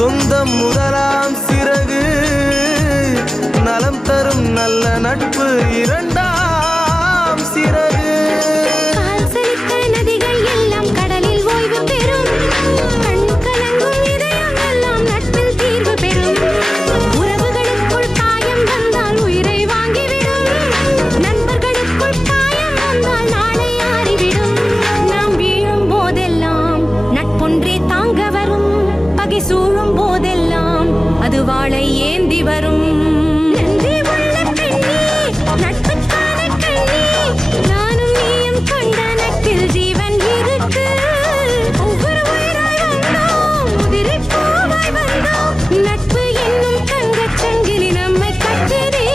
சொந்தம் முதலாம் சிறகு, நலம் தரும் நல்ல நட்பு இரண்டாம் சிறகு. நதிகள் எல்லாம் கடலில் ஓய்வு பெறும், கண் கலங்கும் இதயம் எல்லாம் நட்பில் தீர்வு பெறும். உறவுகளுக்குள் காயம் வந்தால் உயிரை வாங்கிவிடும், நண்பர்களுக்குள் காயம் வந்தால் நாளை ஆறிவிடும். நாம் வீழும் போதெல்லாம் நட்பொன்றே தாங்க வரும், பகை சூழும் போதெல்லாம் அது வாளை ஏந்தி வரும். நன்றி உள்ள பெண்ணே, நட்புக்கான கண்ணே, நானும் நீயும் கொண்ட நட்பில் ஜீவன் இருக்கு. ஒவ்வொரு உயிராய் வந்தோம், உதிரி பூவாய் வந்தோம், நட்பு என்னும் தங்கச் சங்கிலி நம்மை கட்டுதே.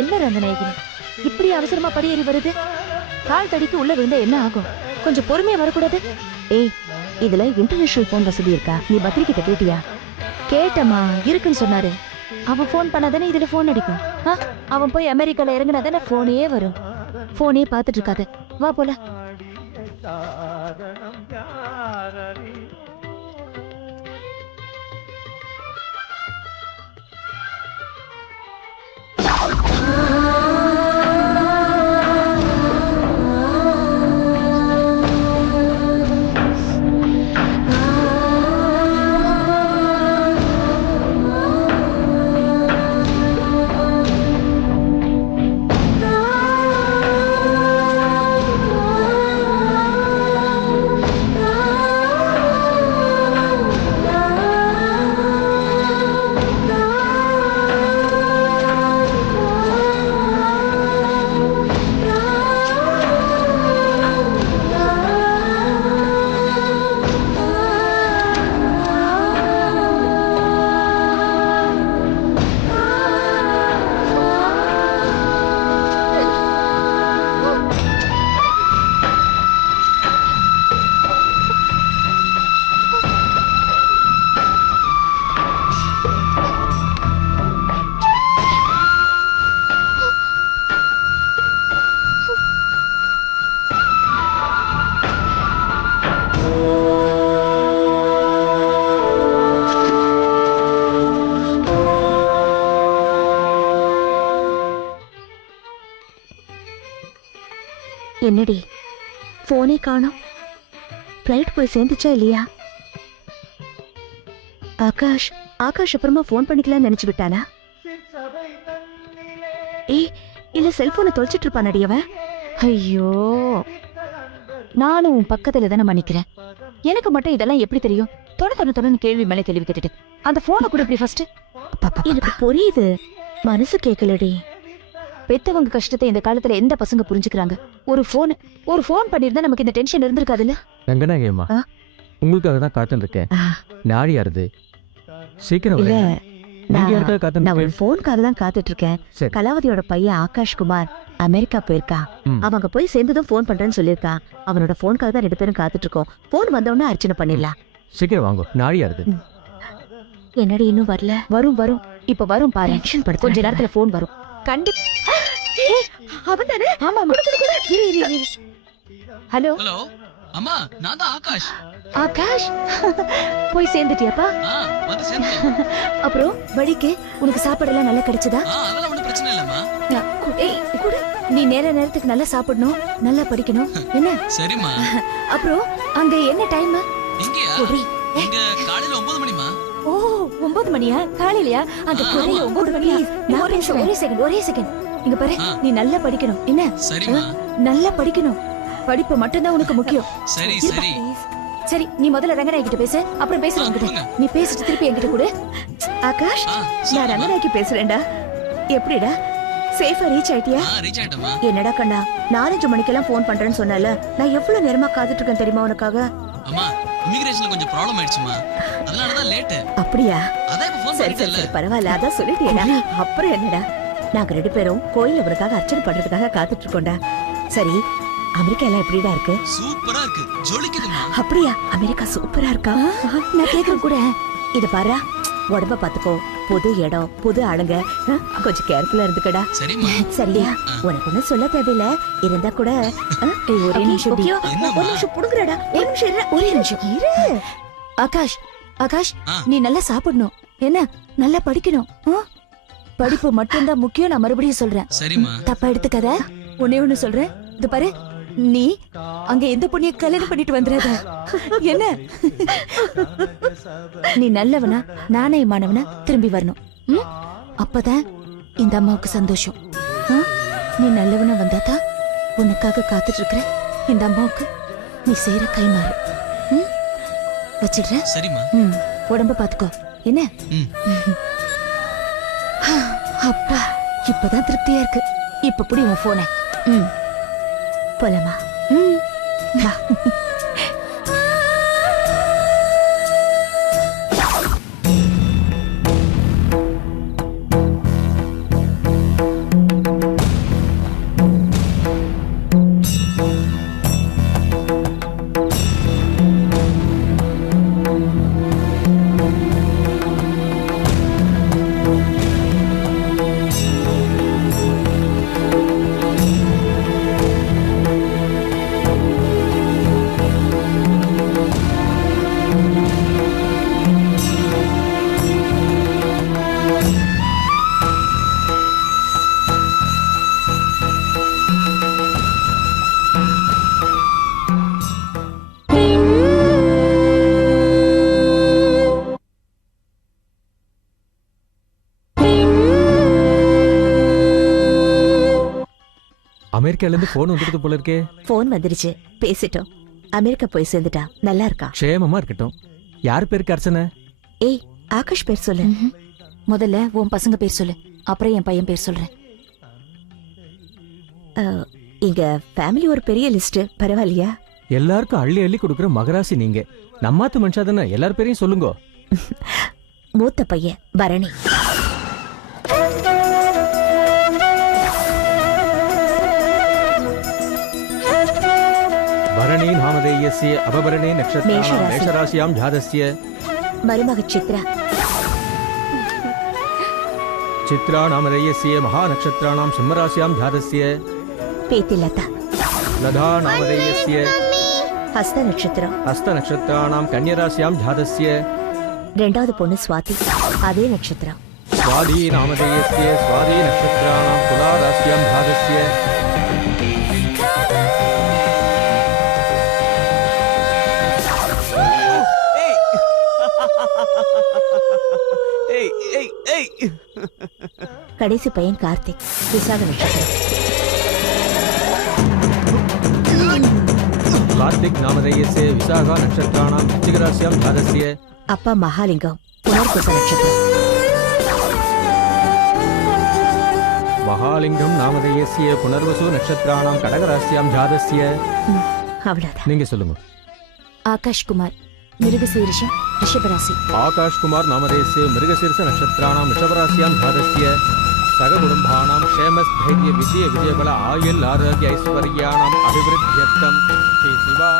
என்ன ரங்கநாயகினி, இப்படி அவசரமா படியேறி வருது? கால் தடிக்கு உள்ள விழுந்தா என்ன ஆகும்? கொஞ்சம் பொறுமையா வரக்கூடாது? ஏய், இதுல இன்டர்நேஷனல் போன் வசதி இருக்கா? நீ பத்ரி கிட்ட கேட்டியா? கேட்டமா, இருக்குன்னு சொன்னாரு. அவன் போன் பண்ணாதானே இதுல போன் அடிக்கும். அவன் போய் அமெரிக்கால இறங்கினாதானே போனே வரும். போனே பாத்துட்டு இருக்காது. வா போல. என்னடி போனே காணோம்? ஃப்ளைட் போய் சேர்ந்துச்சா இல்லையா? ஆகாஷ் அப்புறமா போன் பண்ணிக்கலாம்னு நினைச்சு விட்டானா? ஏய், இல்ல செல்போனை தொலைச்சிட்டு இருப்பானடி அவன். ஐயோ, நானும் பக்கத்துல தானே மன்னிக்கிறேன். எனக்கு மட்டும் இதெல்லாம் எப்படி தெரியும்? தொடர்ந்து கேள்வி மேலே கேள்வி கேட்டுட்டு அந்த போனை கூட எப்படி ஃபர்ஸ்ட்? எனக்கு புரியுது, மனசு கேட்கலடி. பெத்தவங்க கஷ்டத்தை இந்த காலத்துல எந்த பசங்க புரிஞ்சுக்கிறாங்க? ஒரு போன் பண்ணிருந்தா நமக்கு இந்த டென்ஷன் இருந்திருக்காதுல்ல. ரங்கநாயகியம்மா, உங்களுக்காக தான் காத்துட்டு இருக்கேன். நாடி யாருது? சீக்கிரம் இல்ல, நான் ஒரு போனுக்காக தான் காத்துட்டு இருக்கேன். கலாவதியோட பையன் ஆகாஷ் குமார் அமெரிக்கா போயிருக்கா. அவங்க போய் சேர்ந்ததும் போன் பண்றேன்னு சொல்லியிருக்கா. அவனோட போனுக்காக தான் 2 பேரும் காத்துட்டு இருக்கோம். போன் வந்தோடனே அர்ச்சனை பண்ணிடலாம். சீக்கிரம் வாங்க. நாடி யாருது? என்னடி இன்னும் வரல? வரும் இப்ப வரும் பாரு. கொஞ்ச நேரத்துல போன் வரும் கண்டிப்பா. அவன்தானே? ஆமா. ஹலோ அம்மா, நான் தான் ஆகாஷ். ஆகாஷ், போய் சேர்ந்துட்டியாப்பா? வந்து சேர்ந்துட்டேன். அப்புறம் வழிக்கு உனக்கு சாப்பாடெல்லாம் நல்லா கிடைச்சதா? அதெல்லாம் ஒண்ணும் பிரச்சனை இல்லம்மா. ஏய், கூட நீ நேரத்துக்கு நல்லா சாப்பிடணும், நல்லா படிக்கணும். என்ன? சரிம்மா. அப்புறம் அங்க என்ன டைம்? இங்கயா? இங்க காலையில 9 மணிமா. ஓ, 9 மணியா? காலையிலயா? அங்க காலையில 9 மணியா? ஒரே செகண்ட். இங்க பாரு, நீ நல்லா படிக்கணும். என்ன? சரிம்மா. நல்லா படிக்கணும். படிப்பு மட்டும்தான் உனக்கு முக்கியம். சரி. சரி, நீ முதல்ல ரங்கநாயகி கிட்ட பேசு, அப்புறம் பேசுறேன் உன்கிட்ட. நீ பேசிட்டு திருப்பி என்கிட்ட கொடு. ஆகாஷ், நான் ரங்கநாயகி பேசுறேன்டா. எப்படிடா, சேஃபா ரீச் ஆயிட்டியா? ரீச் ஆயிட்டமா. என்னடா கண்ணா, 4-5 மணிக்கெல்லாம் போன் பண்றேன்னு சொன்னல, நான் எவ்வளவு நேரமா காத்துட்டு இருக்கேன் தெரியுமா உனக்காக? அம்மா இமிகிரேஷன்ல கொஞ்சம் ப்ராப்ளம் ஆயிடுச்சுமா, அதனாலதான் லேட். அப்படியா? அதான் இப்ப ஃபோன் சரி சரி பண்ணிட்டேன்ல. சரி, பரவாயில்ல, அதான் சொல்லிட்டேடா. அப்புறம் என்னடா, நாங்க 2 பேரும் கோயில் அவருக்காக அர்ச்சனை பண்றதுக்காக காத்துட்டு இருக்கோம்டா. சரி, அமெரிக்கா எல்லாம் எப்படிடா இருக்கு? சூப்பரா இருக்கு, ஜொலிக்குதுமா. அப்படியா? அமெரிக்கா சூப்பரா இருக்கா? நான் கேக்குறேன் கூட. இது பாரு, உடம்ப பாத்துக்கோ. புது இடம், புது ஆளுங்க, கொஞ்சம் கேர்ஃபுல்லா இருந்துக்கடா. சரிம்மா. சரியா? உனக்கு ஒண்ணும் சொல்ல தேவையில்ல, இருந்தா கூட ஒரே நிமிஷம் ஓகே, என்னம்மா? ஒரு நிமிஷம் புடுங்குறடா. ஒரு நிமிஷம் இரு, ஒரே நிமிஷம் இரு. ஆகாஷ் ஆகாஷ் ஆ. நீ நல்லா சாப்பிடணும், என்ன நல்லா படிக்கணும். படிப்பு மட்டும்தான் முக்கியம். நான் மறுபடியும் சொல்றேன், சரிம்மா. தப்பா எடுத்துக்காத. ஒண்ணு சொல்றேன், இது பாரு, நீ அங்க எந்த பொண்ணிய கல்யாணம் பண்ணிட்டு வந்துடாத. என்ன, நீ நல்லவனா நாணயமானவனா திரும்பி வரணும். அப்பதான் இந்த அம்மாவுக்கு சந்தோஷம். நீ நல்லவனா வந்தாதான் உனக்காக காத்துட்டு இருக்கிற இந்த அம்மாவுக்கு நீ செய்யற கைமாறு. வச்சிடுறேன். சரிம்மா. உடம்ப பாத்துக்கோ, என்ன? ம். அப்பா, இப்பதான் திருப்தியா இருக்கு. இப்ப புடி உன் போன. போலாமா? வா. அமெரிக்கால இருந்து போன் வந்துடுது போல இருக்கே. போன் வந்துருச்சு, பேசிட்டோம். அமெரிக்கா போய் சேர்ந்துட்டா, நல்லா இருக்கா. க்ஷேமமா இருக்கட்டும். யார் பேருக்கு அர்ச்சனை? ஏய், ஆகாஷ் பேர் சொல்லு. முதல்ல உன் பசங்க பேர் சொல்லு, அப்புறம் என் பையன் பேர் சொல்றேன். எங்க ஃபேமிலி ஒரு பெரிய லிஸ்ட், பரவாயில்லையா? எல்லாருக்கும் அள்ளி அள்ளி கொடுக்குற மகராசி நீங்க. நம்மாத்து மனுஷா தானே, எல்லார் பேரையும் சொல்லுங்க. மூத்த பையன் பரணி. பரணி நாமதேயஸ்ய அபபரணி நக்ஷத்ராணாம் மேஷராசி. மேஷராசியாம் ஜாதஸ்ய மருமக சித்ரா. சித்ரா நாமதேயஸ்ய மகா நக்ஷத்ராணாம் சிம்மராசியாம் ஜாதஸ்ய பேத்தி லதா. லதா நாமதேயஸ்ய ஹஸ்த நட்சத்திரம். ஹஸ்த நக்ஷத்ராணாம் கன்யராசியாம் ஜாதஸ்ய 2வது பொண்ணு சுவாதி, அதே நட்சத்திரம். स्वादी नामधेयस्य स्वादी नक्षत्राणां तुला राशियां भागस्य கடைசி பையன் கார்த்திக், விசாக நட்சத்திரம். कार्तिक नामधेयस्य विशाखा नक्षत्राणां वृश्चिक राशियां भागस्य அப்பா மகாலிங்கம், புனர்பூச நட்சத்திரம். महालिंगम नामधेयस्य पुनर्वसु नक्षत्राणां கடக ராசியாம் ஜாதஸ்ய. அவ்வளவுதான். நீங்க சொல்லுங்க. ஆகாஷ் குமார், மிருகசீரிஷம், ரிஷபராசி. आकाश कुमार नामधेयस्य मृगशीर्ष नक्षत्राणां वृषभराशियां जातस्य सगकुटुम्बानां क्षेमस्थैर्य विजय विजयबल आयुर् आरोग्य ऐश्वर्याणाम् अभिवृद्ध्यर्थं श्री शिवा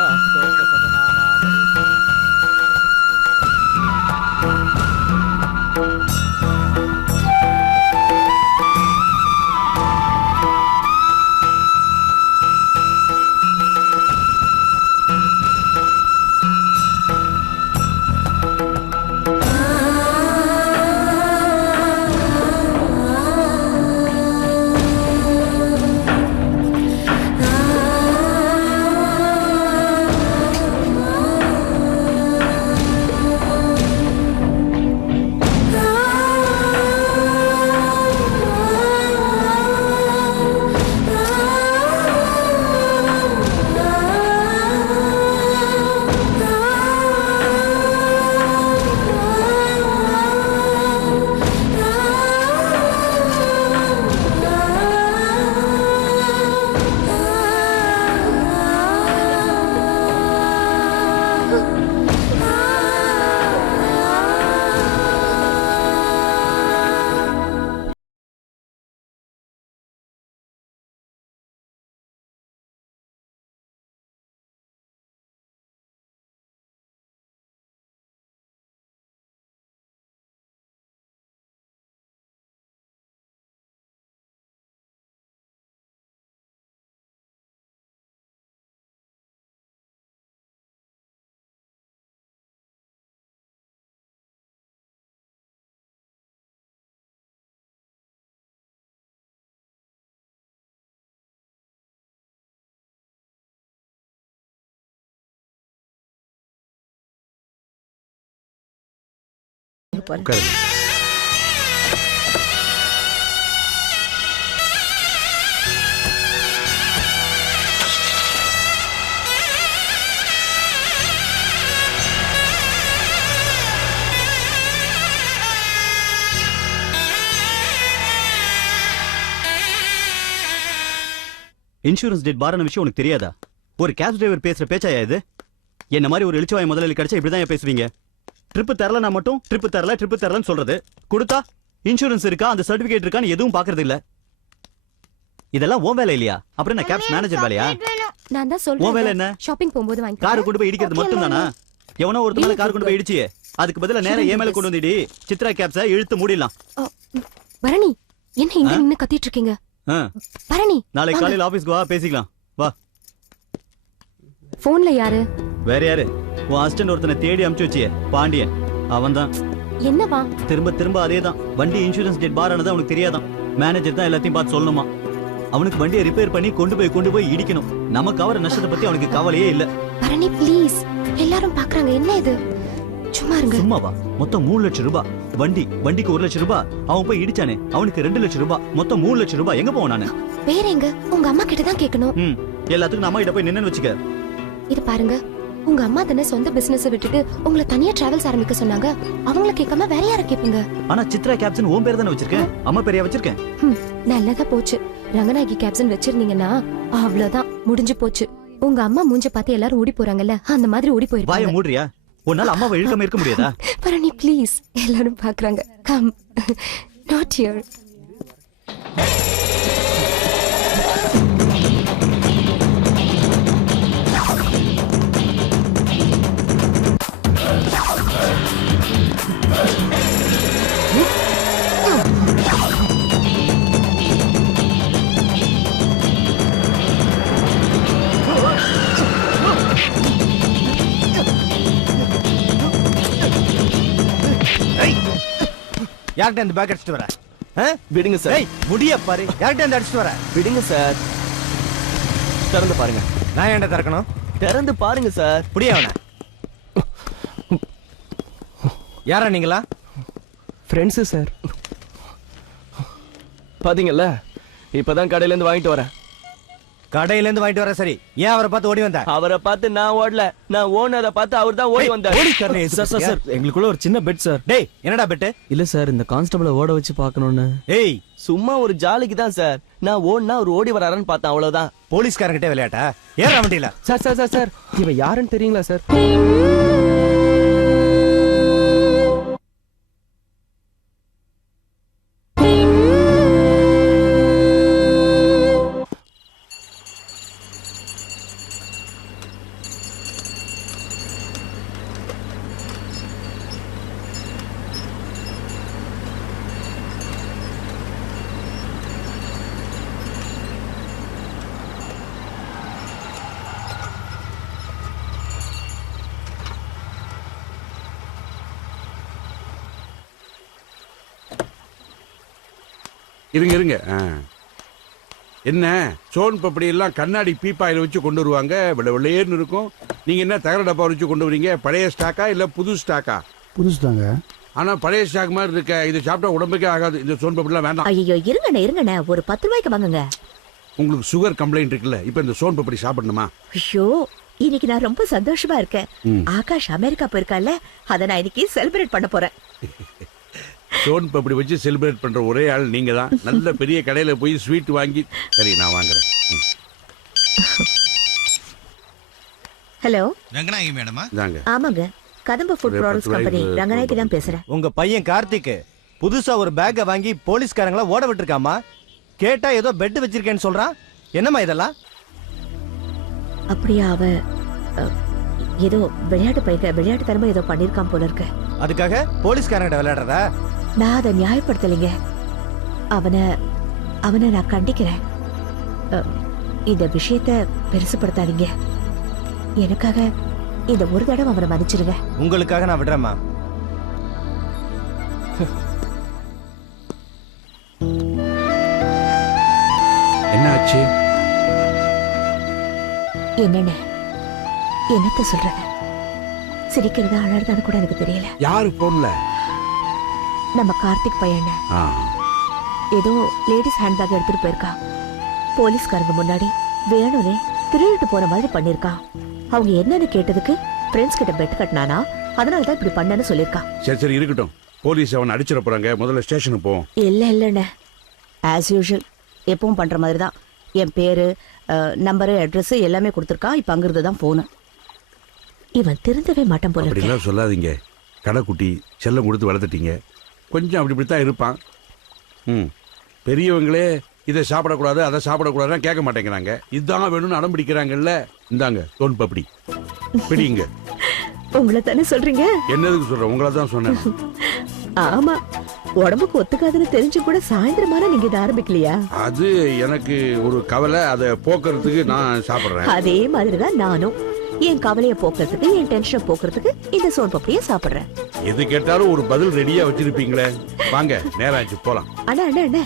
உட்காரு. இன்சூரன்ஸ் டேட் பாரான விஷயம் உனக்கு தெரியாதா? ஒரு கேப் டிரைவர் பேசுற பேச்சாயா இது? என்ன மாதிரி ஒரு எழுச்சிவாய் முதலாளி கிடைச்சா இப்படிதான் பேசுவீங்க. ட்ரிப்பு தரலனா மட்டும் ட்ரிப்பு தரலன்னு சொல்றது, கொடுத்தா இன்சூரன்ஸ் இருக்கா அந்த சர்டிபிகேட் இருக்கான்னு எதுவும் பாக்குறது இல்ல. இதெல்லாம் உன் வேலை இல்லையா? அப்புறம் நான் கேப்ஸ் மேனேஜர் வேலையா? நான் தான் உன் வேலை சொல்றேன் என்ன? ஷாப்பிங் போகும்போது வாங்கி கார் கொண்டு போய் இடிக்கிறது மட்டும் தானா? எவனோ ஒருத்த மேல கார் கொண்டு போய் இடிச்சியே, அதுக்கு பதிலா நேரா ஏ மேல கொண்டு வந்துடி சித்ரா கேப்ஸை இழுத்து மூடிடலாம். பரணி என்ன இங்க நின்னு கத்திட்டு இருக்கீங்க? பரணி நாளைக்கு காலையில ஆபீஸ்க்கு வா, பேசிக்கலாம் வா. போன்ல யாரு? வேற யாரு? உன் அசிஸ்டன்ட் ஒருத்தனை தேடி அனுப்பிச்சு வச்சியே, பாண்டியன். அவன் தான். என்னவா? திரும்ப அதேதான். வண்டி இன்சூரன்ஸ் டேட் பார் ஆனது அவனுக்கு தெரியாதான். மேனேஜர் தான் எல்லாத்தையும் பார்த்து சொல்லணுமா. அவனுக்கு வண்டியை ரிப்பேர் பண்ணி கொண்டு போய் இடிக்கணும். நமக்கு அவர நஷ்டத்தை பத்தி அவனுக்கு கவலையே இல்ல. பரணி ப்ளீஸ், எல்லாரும் பாக்குறாங்க. என்ன இது? சும்மா இருங்க. சும்மாவா? மொத்தம் 3 லட்சம் ரூபாய். வண்டிக்கு 1 லட்சம் ரூபாய். அவன் போய் இடிச்சானே, அவனுக்கு 2 லட்சம் ரூபாய். மொத்தம் 3 லட்சம் ரூபாய். எங்க போவான் நானு? வேற எங்க? உங்க அம்மா கிட்ட தான் கேட்கணும். எல்லாத்துக்கும் அம்மா கிட்ட போய் நின்னு வச்சுக்க. இது பாருங்க, உங்க அம்மா தானே சொந்த பிசினஸ் விட்டுட்டு உங்களை தனியா டிராவல்ஸ் ஆரம்பிக்க சொன்னாங்க. அவங்கள கேட்காம வேற யார கேப்பீங்க? ஆனா சித்ரா கேப்ஸ்னு உன் பேர் தானே வச்சிருக்கேன், அம்மா பேரையா வச்சிருக்கேன்? நல்லதா போச்சு. ரங்கநாயகி கேப்ஸ்னு வச்சிருந்தீங்கன்னா அவ்வளவுதான், முடிஞ்சு போச்சு. உங்க அம்மா மூஞ்ச பார்த்து எல்லாரும் ஓடி போறாங்கல்ல, அந்த மாதிரி ஓடி வாயை போயிருப்பாங்க. மூடுறியா? உன்னால அம்மாவை இழுக்காம இருக்க முடியாதா? பரணி ப்ளீஸ், எல்லாரும் பாக்குறாங்க. Come, not here. யார்கிட்ட இந்த பேக் அடிச்சிட்டு வர? விடுங்க சார். முடிய பாரு. யார்கிட்ட இந்த அடிச்சிட்டு வர? விடுங்க சார். திறந்து பாருங்க. நான் ஏன்டா திறக்கணும்? திறந்து பாருங்க சார். புடிய அவன. யாரா நீங்களா? Friends sir. பாத்தீங்கல்ல, இப்பதான் கடையில இருந்து வாங்கிட்டு வரேன். கடையில இருந்து வாங்கிட்டு வர சரி. ஏன் அவரை பார்த்து ஓடி வந்த? அவரை பார்த்து நான் ஓடல, நான் ஓனரை பார்த்து அவர் தான் ஓடி வந்தார். சார் எங்களுக்குள்ள ஒரு சின்ன பெட் சார். டேய், என்னடா பெட்? இல்ல சார், இந்த கான்ஸ்டபிளை ஓட வச்சு பார்க்கணும்னு. ஏய், சும்மா ஒரு ஜாலிக்கு தான் சார். நான் ஓடுனா அவர் ஓடி வராருன்னு பார்த்தேன், அவ்வளவுதான். போலீஸ்காரங்கிட்ட விளையாட்டா? ஏற வண்டியில. சார் இவன் யாருன்னு தெரியுங்களா சார்? இருங்க. என்ன சோன் பப்படி எல்லாம் கண்ணாடி பீப்பாயில வச்சு கொண்டு வருவாங்க, வெள்ளையேன்னு இருக்கும். நீங்க என்ன தகர டப்பா வச்சு கொண்டு வரீங்க? பழைய ஸ்டாக்கா இல்ல புது ஸ்டாக்கா? புது ஸ்டாங்க. ஆனா பழைய ஸ்டாக் மாதிரி இருக்க. இது சாப்பிட்டா உடம்புக்கே ஆகாது. இந்த சோன் பப்படி எல்லாம் வேண்டாம். ஐயோ இருங்கண்ணே, ஒரு 10 ரூபாய்க்கு வாங்குங்க. உங்களுக்கு சுகர் கம்ப்ளைண்ட் இருக்குல்ல, இப்ப இந்த சோன் பப்படி சாப்பிடணுமா? ஐயோ, இன்னைக்கு நான் ரொம்ப சந்தோஷமா இருக்கேன். ஆகாஷ் அமெரிக்கா போயிருக்கால, அத நான் இன்னைக்கு செலிப்ரேட் பண்ண போறேன். சோன் பப்படி வச்சு செலிப்ரேட் பண்ற ஒரே ஆள் நீங்க தான். நல்ல பெரிய கடையில போய் ஸ்வீட் வாங்கி. சரி, நான் வாங்குறேன். ஹலோ, ரங்கநாயகி மேடமா? இந்தாங்க. ஆமாங்க, கதம்ப ஃபுட் ஒரு ப்ராடக்ட்ஸ் 10 கம்பெனி ரூபாய்க்கு ரங்கநாயகி தான் பேசுறேன். உங்க பையன் கார்த்திக் புதுசா ஒரு பேக்கை வாங்கி போலீஸ்காரங்கள ஓட விட்டுருக்காமா. கேட்டா ஏதோ பெட் வச்சிருக்கேன்னு சொல்றான். என்னம்மா இதெல்லாம்? அப்படியா? அவ ஏதோ விளையாட்டு தரமா ஏதோ பண்ணிருக்கான் போல இருக்கு. அதுக்காக போலீஸ்காரங்கிட்ட விளையாடுறதா? நான் அதை நியாயப்படுத்தலைங்க. அவனை நான் கண்டிக்கிறேன். இந்த விஷயத்தை பெருசுப்படுத்தாதீங்க. எனக்காக இந்த ஒரு தடவை அவனை மன்னிச்சிருங்க. உங்களுக்காக நான் விடுறேம்மா. என்ன ஆச்சு? என்னத்த சொல்றது? சிரிக்கிறதா அழறதான்னு கூட எனக்கு தெரியல. யாரு போன்ல? நம்ம கார்த்திக் பையன் ஏதோ லேடிஸ் ஹேண்ட்பேக் எடுத்துட்டு போயிருக்கான். போலீஸ்காரங்க முன்னாடி வேணும்னே திருடிட்டு போற மாதிரி பண்ணிருக்கான். அவங்க என்னன்னு கேட்டதுக்கு ஃப்ரெண்ட்ஸ் கிட்ட பெட் கட்டினானா, அதனால தான் இப்படி பண்ணேன்னு சொல்லிருக்கான். சரி இருக்கட்டும். போலீஸ் அவன் அடிச்சிட போறாங்க. முதல்ல ஸ்டேஷனுக்கு போவோம். இல்ல ஆஸ் யூஷுவல் எப்பவும் பண்ற மாதிரி தான். என் பேரு, நம்பரு, அட்ரஸ் எல்லாமே கொடுத்துருக்கான். இப்ப அங்கிருந்து தான் போகணும். இவன் திருந்தவே மாட்டான் போல இருக்கு. அப்படிலாம் சொல்லாதீங்க. கடைக்குட்டி செல்லம் கொடுத்து வளர்த்துட்டீங்க. கொஞ்சம் அப்படித்தான் இருப்பான். பெரியவங்களே இதை சாப்பிடக்கூடாது அதை சாப்பிடக்கூடாதுன்னு கேட்க மாட்டேங்கிறாங்க. இதுதான் வேணும்னு அடம் பிடிக்கிறாங்கல்ல. இந்தாங்க சோன் பப்படி பிடிங்க. உங்களை தானே சொல்றீங்க? என்னதுக்கு சொல்றேன்? உங்களை தான் சொன்னேன். ஆமா, உடம்புக்கு ஒத்துக்காதுன்னு தெரிஞ்சு கூட சாயந்தரமான நீங்க இதை ஆரம்பிக்கலையா? அது எனக்கு ஒரு கவலை. அதை போக்குறதுக்கு நான் சாப்பிடுறேன். அதே மாதிரிதான் நானும் என் கவலையை போக்குறதுக்கு, என் டென்ஷனை போக்குறதுக்கு இந்த சோன் பப்படியை சாப்பிடுறேன். எது கேட்டாலும் ஒரு பதில் ரெடியா வச்சிருப்பீங்களே. வாங்க, நேரம் ஆச்சு, போலாம். அண்ணா அண்ணா அண்ணா,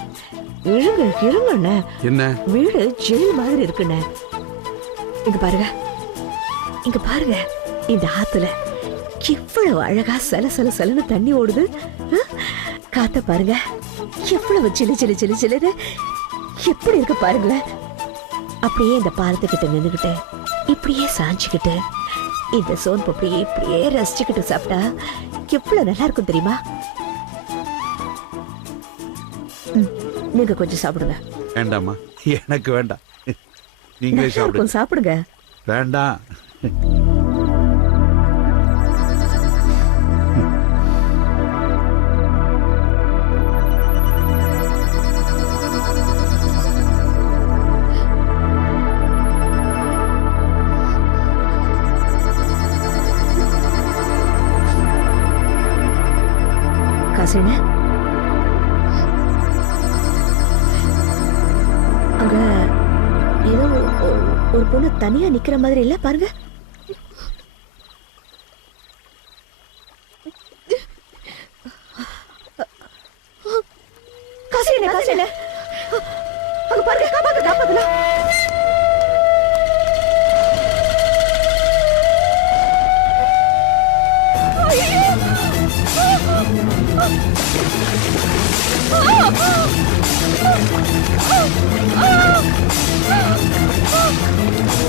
இருங்க அண்ணா. என்ன? வீடு ஜெயில் மாதிரி இருக்குண்ணே. இங்க பாருங்க இந்த ஆத்துல எவ்வளவு அழகா சலன்னு தண்ணி ஓடுது. காத்த பாருங்க, எவ்வளவு சிலு எப்படி இருக்கு பாருங்களேன். அப்படியே இந்த பாலத்துக்கிட்ட நின்னுகிட்டு இப்படியே சாஞ்சுக்கிட்டு இந்த சோன் பப்படியை இப்படியே ரசிச்சுக்கிட்டு சாப்பிட்டா எவ்வளவு நல்லா இருக்கும் தெரியுமா? நீங்க கொஞ்சம் சாப்பிடுங்க. வேண்டாமா? எனக்கு வேண்டாம். நீங்களே சாப்பிடுங்க. சாப்பிடுங்க. வேண்டாம். காசின, அங்க ஏதோ ஒரு பொண்ணு தனியா நிக்கிற மாதிரி இல்ல பாருங்க. காசின அங்க பாருங்க. காப்பாத்துல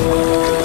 Oh!